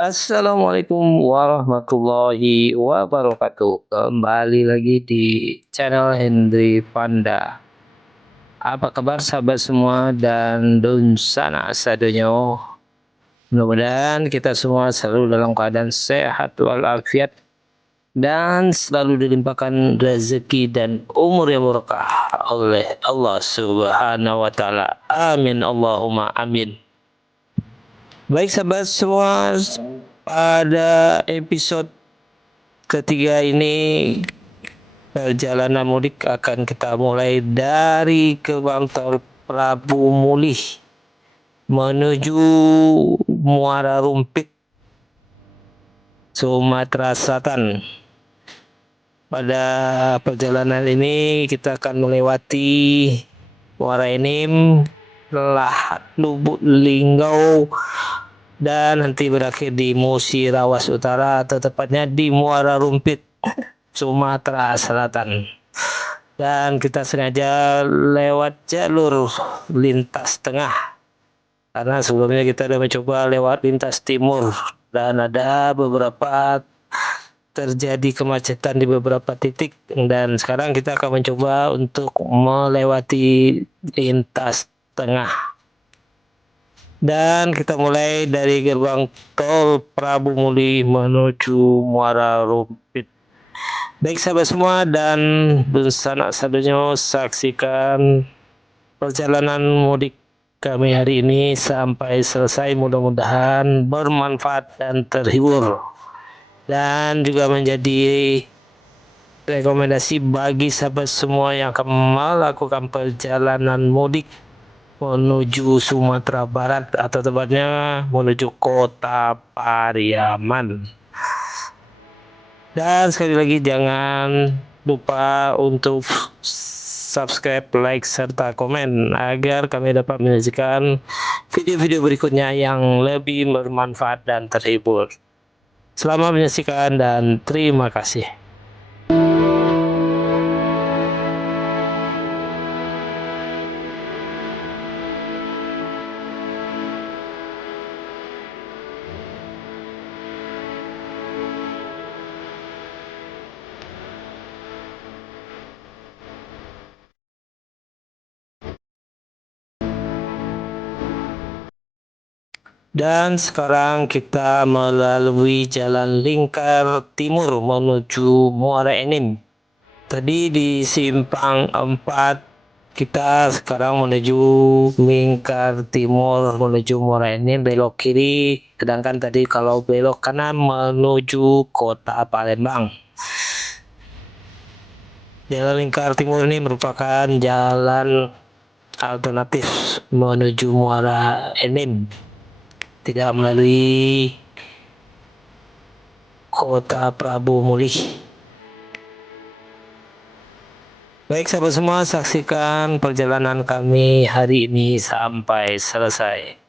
Assalamualaikum warahmatullahi wabarakatuh. Kembali lagi di channel Hendry Panda. Apa kabar sahabat semua dan daun sana sadonyo. Mudah-mudahan kita semua selalu dalam keadaan sehat walafiat dan selalu dilimpahkan rezeki dan umur yang berkah oleh Allah Subhanahu wa taala. Amin Allahumma amin. Baik sahabat semua, pada episode ketiga ini perjalanan mudik akan kita mulai dari gerbang tol Prabu Mulih menuju Muara Rumpit, Sumatera Selatan. Pada perjalanan ini kita akan melewati Muara Enim, Lahat Lubuk Linggau, dan nanti berakhir di Musirawas Utara atau tepatnya di Muara Rumpit, Sumatera Selatan. Dan kita sengaja lewat jalur lintas tengah karena sebelumnya kita sudah mencoba lewat lintas timur dan ada beberapa terjadi kemacetan di beberapa titik, dan sekarang kita akan mencoba untuk melewati lintas tengah. Dan kita mulai dari gerbang tol Prabu Muli menuju Muara Rumpit. Baik sahabat semua dan sanak sadonyo, saksikan perjalanan mudik kami hari ini sampai selesai. Mudah-mudahan bermanfaat dan terhibur, dan juga menjadi rekomendasi bagi sahabat semua yang akan melakukan perjalanan mudik menuju Sumatera Barat atau tepatnya menuju Kota Pariaman. Dan sekali lagi jangan lupa untuk subscribe, like, serta komen agar kami dapat menyajikan video-video berikutnya yang lebih bermanfaat dan terhibur. Selamat menyaksikan dan terima kasih. Dan sekarang kita melalui jalan lingkar timur menuju Muara Enim. Tadi di simpang 4, kita sekarang menuju lingkar timur menuju Muara Enim, belok kiri. Sedangkan tadi kalau belok kanan menuju Kota Palembang. Jalan lingkar timur ini merupakan jalan alternatif menuju Muara Enim, tidak melalui Kota Prabu Mulih. Baik sahabat semua, saksikan perjalanan kami hari ini sampai selesai.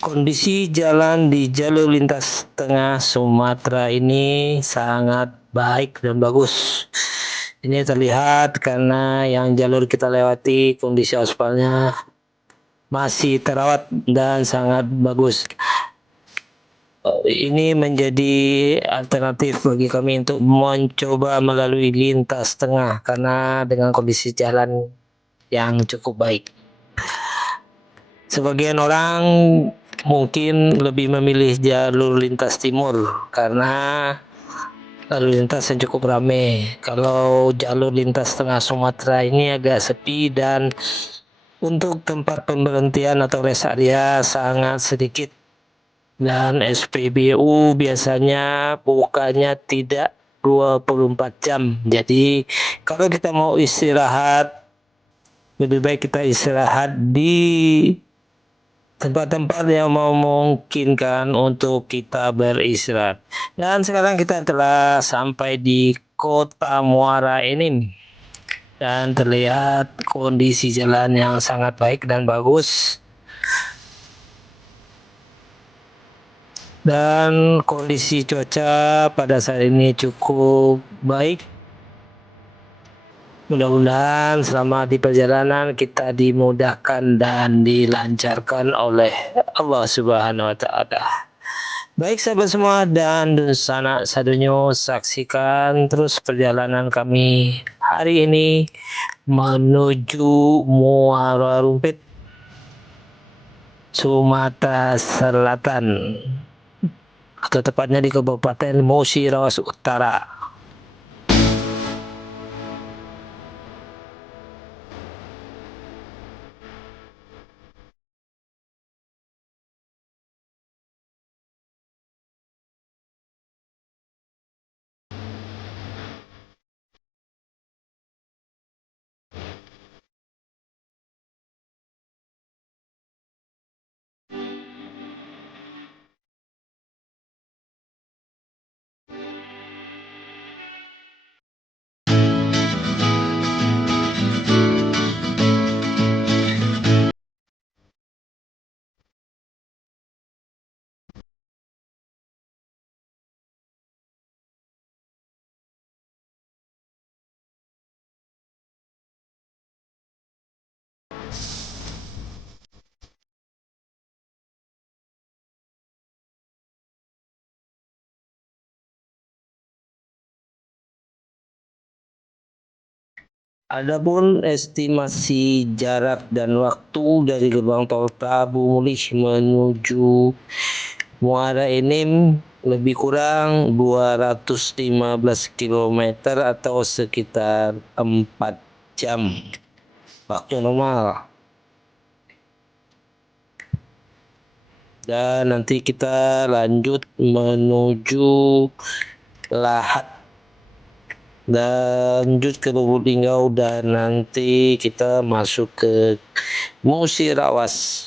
Kondisi jalan di jalur lintas tengah Sumatera ini sangat baik dan bagus. Ini terlihat karena yang jalur kita lewati kondisi aspalnya masih terawat dan sangat bagus. Ini menjadi alternatif bagi kami untuk mencoba melalui lintas tengah karena dengan kondisi jalan yang cukup baik. Sebagian orang mungkin lebih memilih jalur lintas timur karena lalu lintas yang cukup ramai. Kalau jalur lintas tengah Sumatera ini agak sepi dan untuk tempat pemberhentian atau rest area sangat sedikit. Dan SPBU biasanya bukanya tidak 24 jam. Jadi kalau kita mau istirahat, lebih baik kita istirahat di tempat-tempat yang memungkinkan untuk kita beristirahat. Dan sekarang kita telah sampai di Kota Muara Enim. Dan terlihat kondisi jalan yang sangat baik dan bagus. Dan kondisi cuaca pada saat ini cukup baik. Mudah-mudahan selama di perjalanan kita dimudahkan dan dilancarkan oleh Allah Subhanahu wa Ta'ala. Baik sahabat semua dan sanak sadonyo, saksikan terus perjalanan kami hari ini menuju Muara Rumpit, Sumatera Selatan, atau tepatnya di Kabupaten Musirawas Utara. Adapun estimasi jarak dan waktu dari gerbang tol Prabu Mulih menuju Muara Enim lebih kurang 215 km atau sekitar 4 jam waktu normal. Dan nanti kita lanjut menuju Lahat, lanjut ke Lubuk Linggau, dan nanti kita masuk ke Musirawas.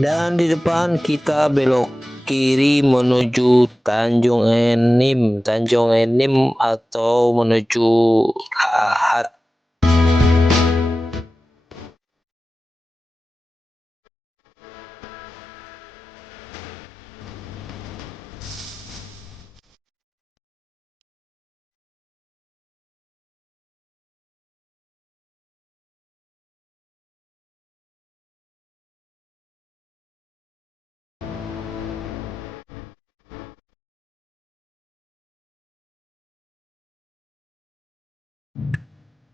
Dan di depan kita belok kiri menuju Tanjung Enim atau menuju Lahat.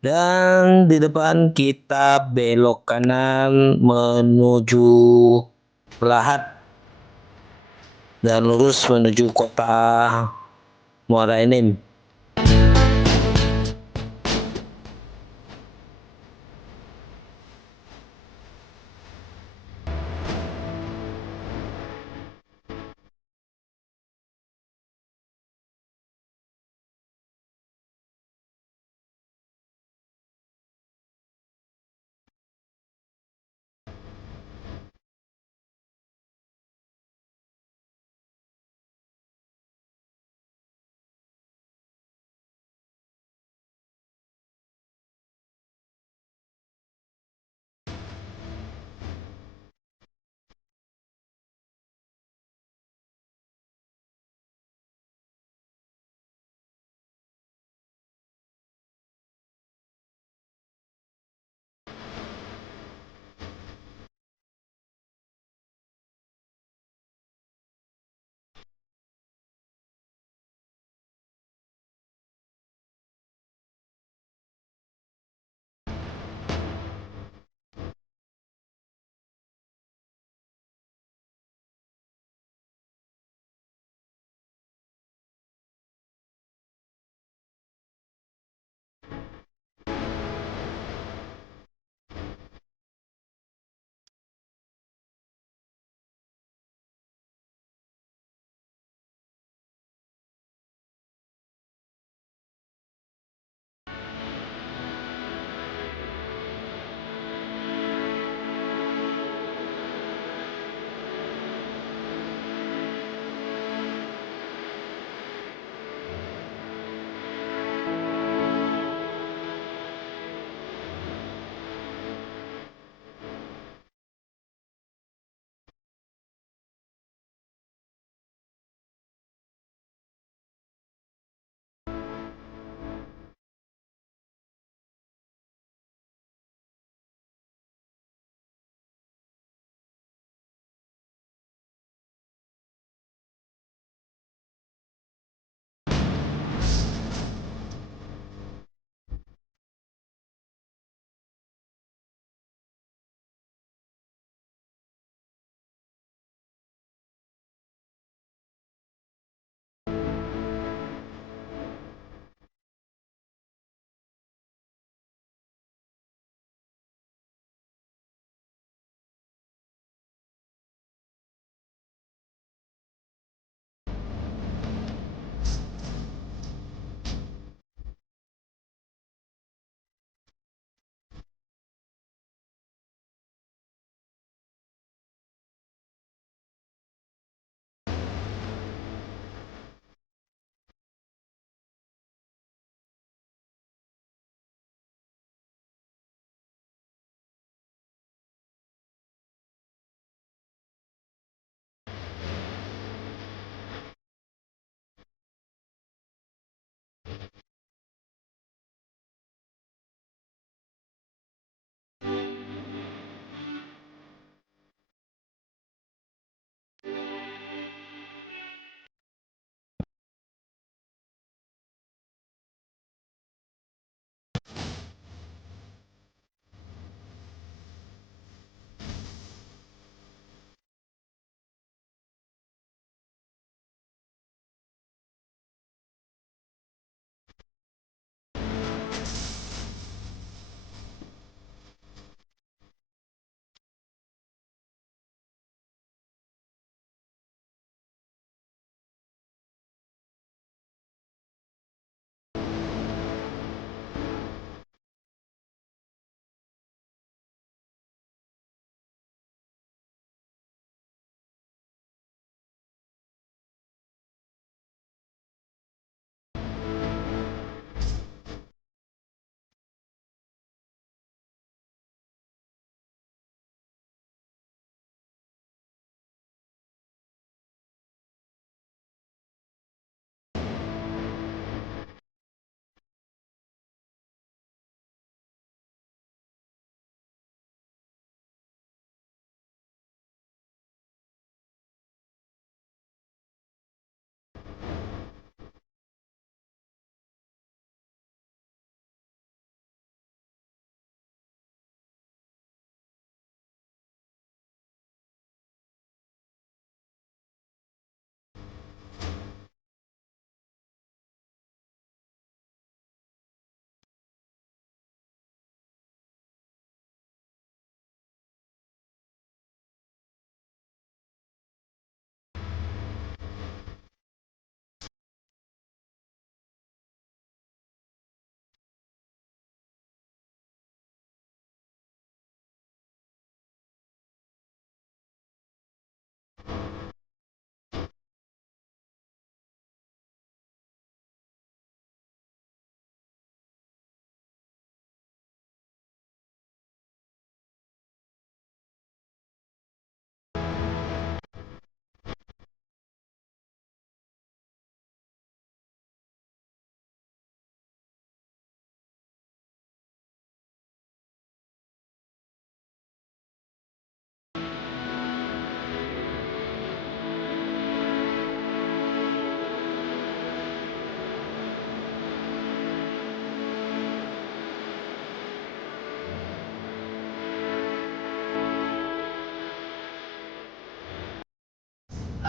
Dan di depan kita belok kanan menuju Lahat dan lurus menuju kota Muara Enim.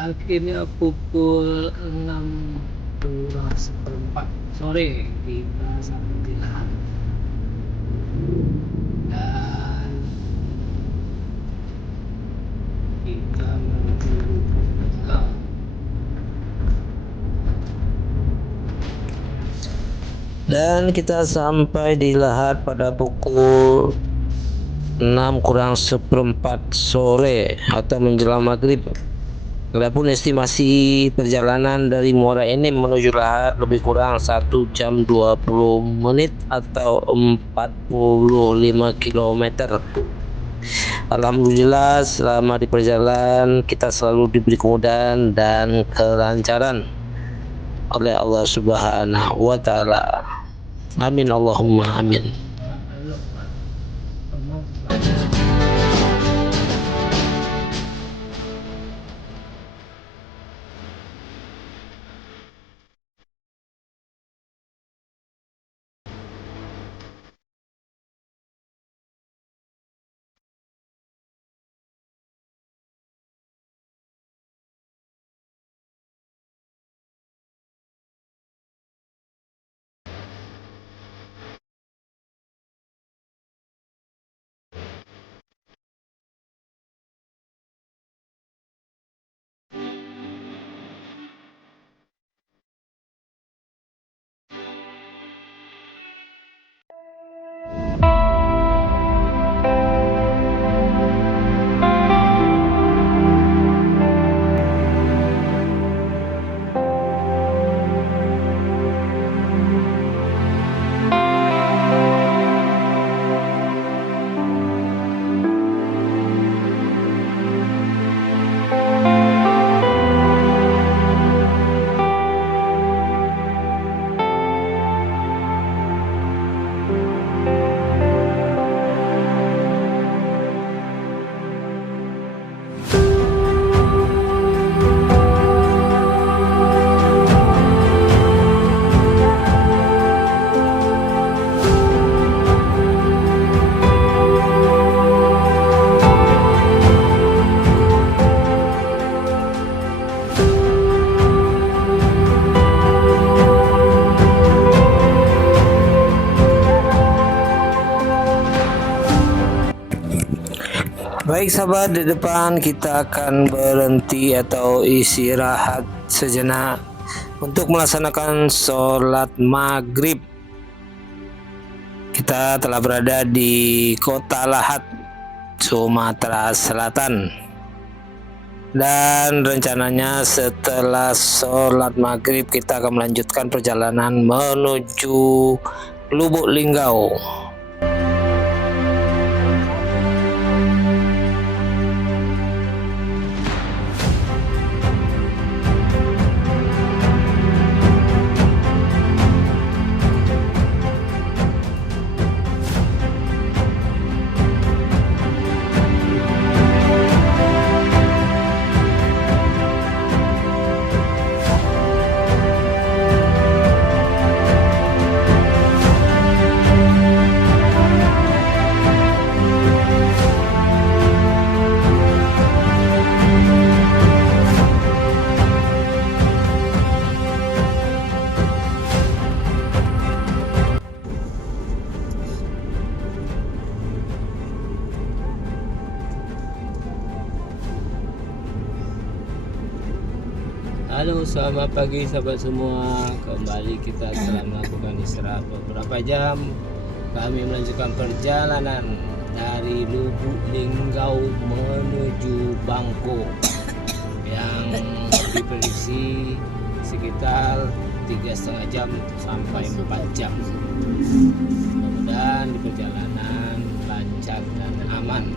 Akhirnya pukul 6:04 sore kita sampai di lahan dan kita menuju Lingkau. Dan kita sampai di Lahat pada pukul 6:04 sore atau menjelang maghrib. Adapun estimasi perjalanan dari Muara Enim menuju Lahat lebih kurang 1 jam 20 menit atau 45 km. Alhamdulillah selama di perjalanan kita selalu diberi kemudahan dan kelancaran oleh Allah Subhanahu wa Ta'ala. Amin Allahumma amin. Baik sahabat, di depan kita akan berhenti atau istirahat sejenak untuk melaksanakan sholat maghrib. Kita telah berada di kota Lahat, Sumatera Selatan. Dan rencananya setelah sholat maghrib kita akan melanjutkan perjalanan menuju Lubuk Linggau. Halo, selamat pagi sahabat semua. Kembali kita setelah melakukan istirahat beberapa jam, kami melanjutkan perjalanan dari Lubuk Linggau menuju Bangko yang diprediksi sekitar 3,5 jam sampai 4 jam. Mudah-mudahan di perjalanan lancar dan aman.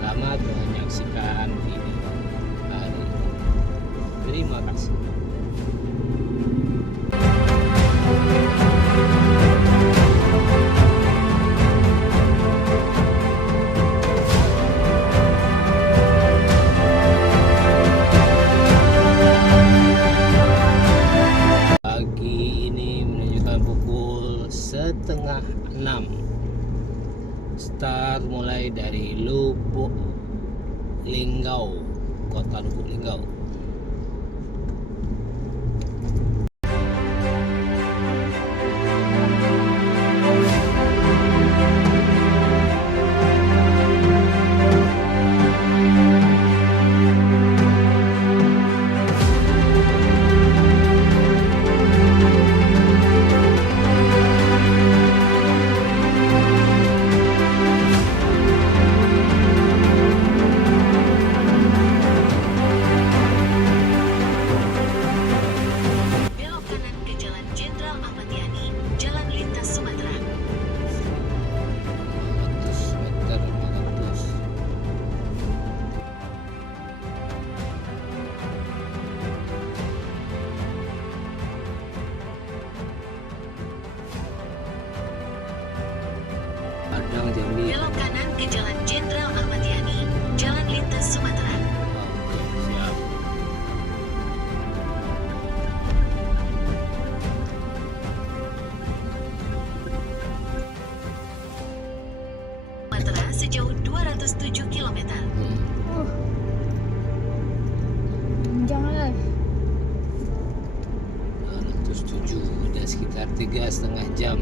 Selamat menyaksikan video hari ini. Terima kasih. Pagi ini menunjukkan pukul 5:30. Start mulai dari Lubuk Linggau kota Lubuk Linggau. Belok kanan ke Jalan Jenderal Ahmad Yani, Jalan Lintas Sumatera. 500 meter, 500. Padang Jambi. Belok kanan ke Jalan Jenderal Ahmad Yani, Jalan Lintas Sumatera. Oke, siap. Sumatera sejauh 207 km. Jangan. 207, udah sekitar 3,5 jam.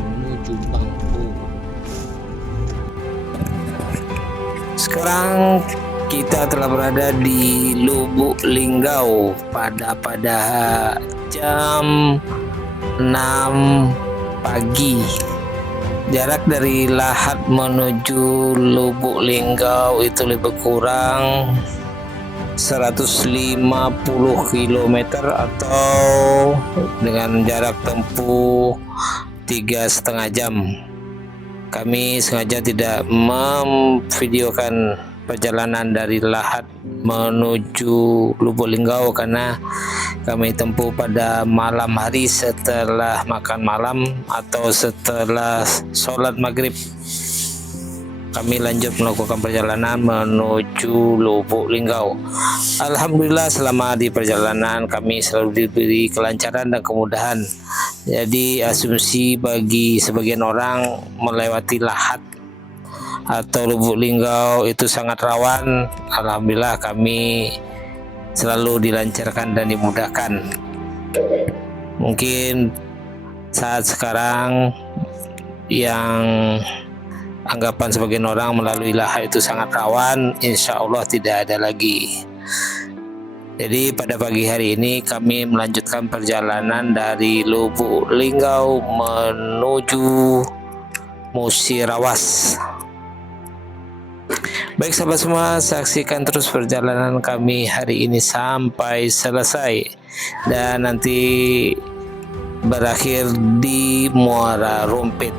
Menuju Bangko. Sekarang kita telah berada di Lubuk Linggau pada jam 6 pagi. Jarak dari Lahat menuju Lubuk Linggau itu lebih kurang 150 km atau dengan jarak tempuh 3,5 jam. Kami sengaja tidak memvideokan perjalanan dari Lahat menuju Lubuk Linggau karena kami tempuh pada malam hari setelah makan malam atau setelah sholat maghrib. Kami lanjut melakukan perjalanan menuju Lubuk Linggau. Alhamdulillah selama di perjalanan kami selalu diberi kelancaran dan kemudahan. Jadi asumsi bagi sebagian orang melewati Lahat atau Lubuk Linggau itu sangat rawan. Alhamdulillah kami selalu dilancarkan dan dimudahkan. Mungkin saat sekarang yang anggapan sebagian orang melalui Lahat itu sangat rawan, insya Allah tidak ada lagi. Jadi pada pagi hari ini kami melanjutkan perjalanan dari Lubuk Linggau menuju Musirawas. Baik sahabat semua, saksikan terus perjalanan kami hari ini sampai selesai dan nanti berakhir di Muara Rumpit.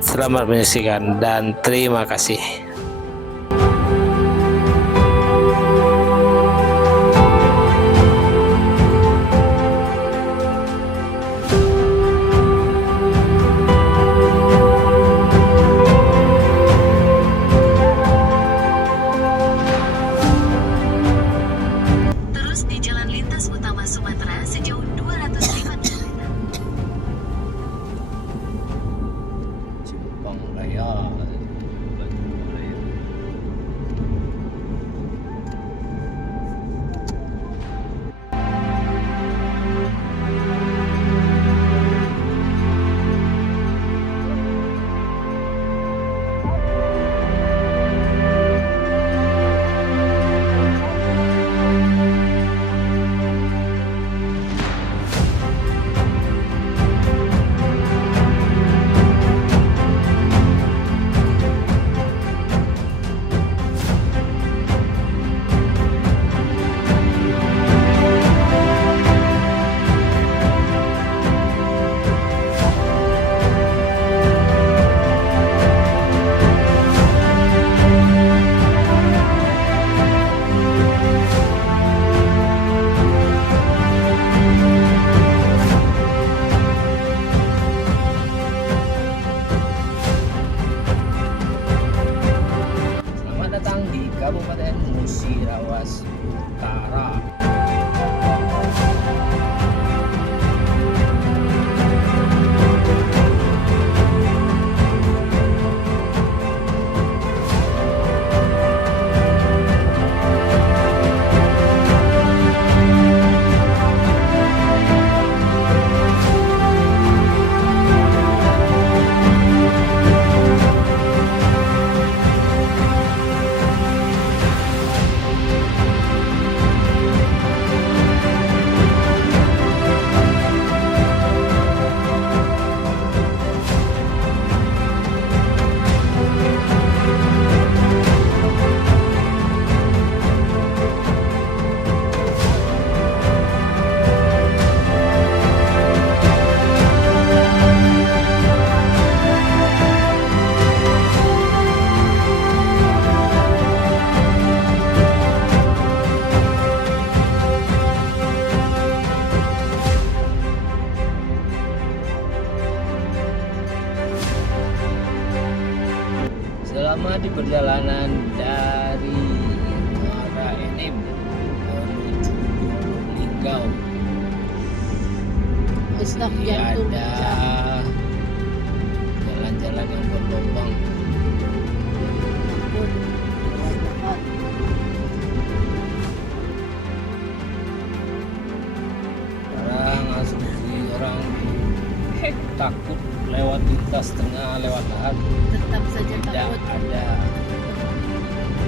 Selamat menyaksikan dan terima kasih. Terus di Jalan Lintas Utama Sumatera sejauh 205 km. Simpang Raya, Batu Raya. selama di perjalanan dari Muara Enim menuju Linggau. Stop Jadi jantung. ada jalan-jalan yang berlubang. Orang asumsi orang takut lewat lintas tengah, lewat lahat. Tetap saja Tidak takut. ada,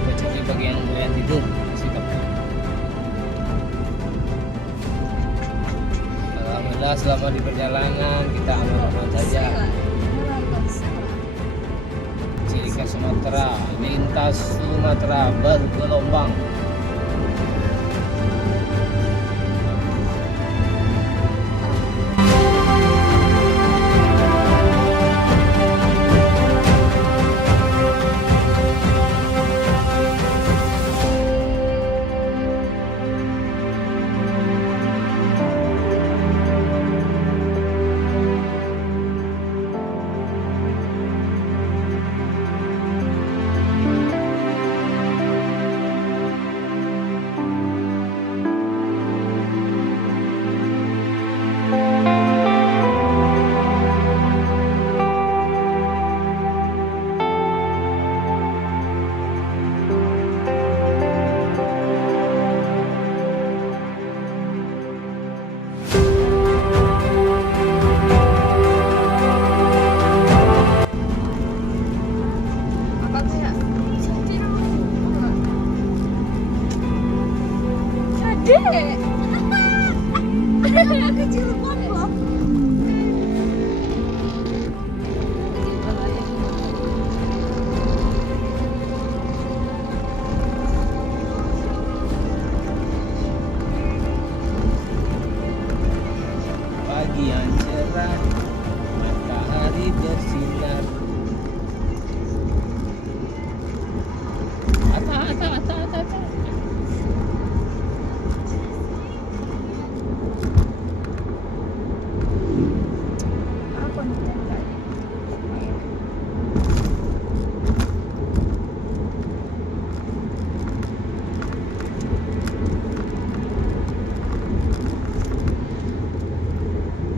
kecuali bagi yang doyan tidur sikapnya. Alhamdulillah selama di perjalanan kita aman-aman saja. Ciri khas Sumatera, lintas Sumatera bergelombang. Kecil banget. Pagi yang cerah, matahari bersinar. Ata.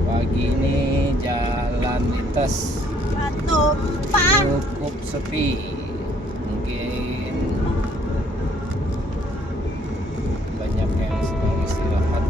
Pagi ini jalan lintas cukup sepi, mungkin banyak yang sedang istirahat.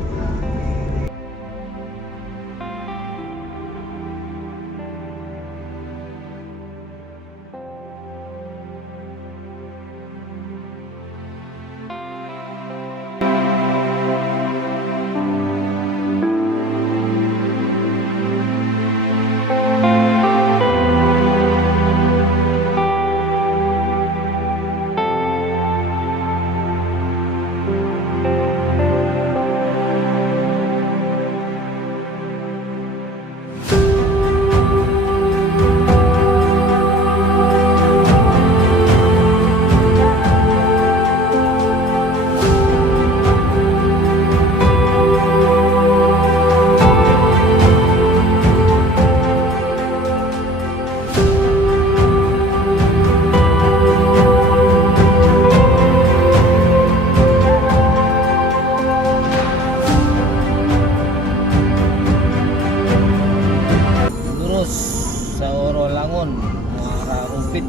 Lurus Saoro Langun, Muara Rumpit.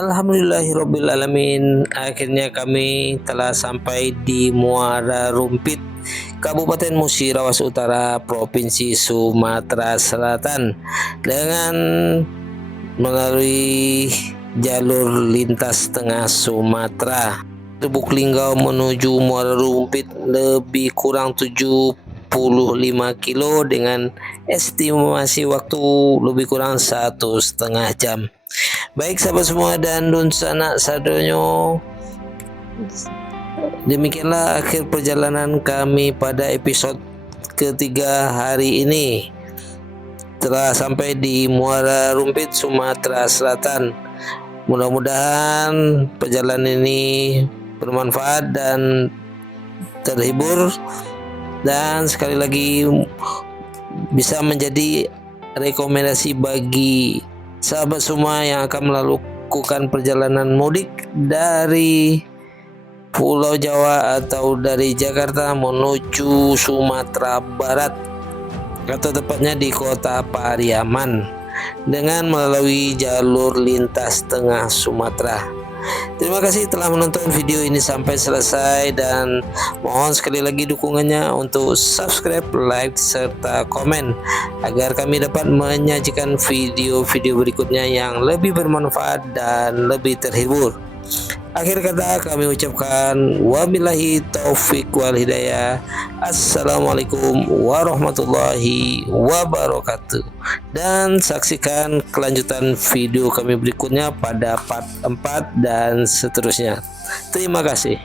Alhamdulillahirobbilalamin, akhirnya kami telah sampai di Muara Rumpit, Kabupaten Musirawas Utara, Provinsi Sumatera Selatan, dengan melalui jalur lintas tengah Sumatera. Lubuk Linggau menuju Muara Rumpit lebih kurang 75 kilo dengan estimasi waktu lebih kurang 1,5 jam. Baik sahabat semua dan dun sanak sadonyo, demikianlah akhir perjalanan kami pada episode ketiga hari ini. Telah sampai di Muara Rumpit, Sumatera Selatan. Mudah-mudahan perjalanan ini bermanfaat dan terhibur, dan sekali lagi bisa menjadi rekomendasi bagi sahabat semua yang akan melakukan perjalanan mudik dari Pulau Jawa atau dari Jakarta menuju Sumatera Barat, atau tepatnya di kota Pariaman, dengan melalui jalur lintas tengah Sumatera. Terima kasih telah menonton video ini sampai selesai, dan mohon sekali lagi dukungannya untuk subscribe, like, serta komen agar kami dapat menyajikan video-video berikutnya yang lebih bermanfaat dan lebih terhibur. Akhir kata kami ucapkan wabillahi taufik wal hidayah. Assalamualaikum warahmatullahi wabarakatuh. Dan saksikan kelanjutan video kami berikutnya pada part 4 dan seterusnya. Terima kasih.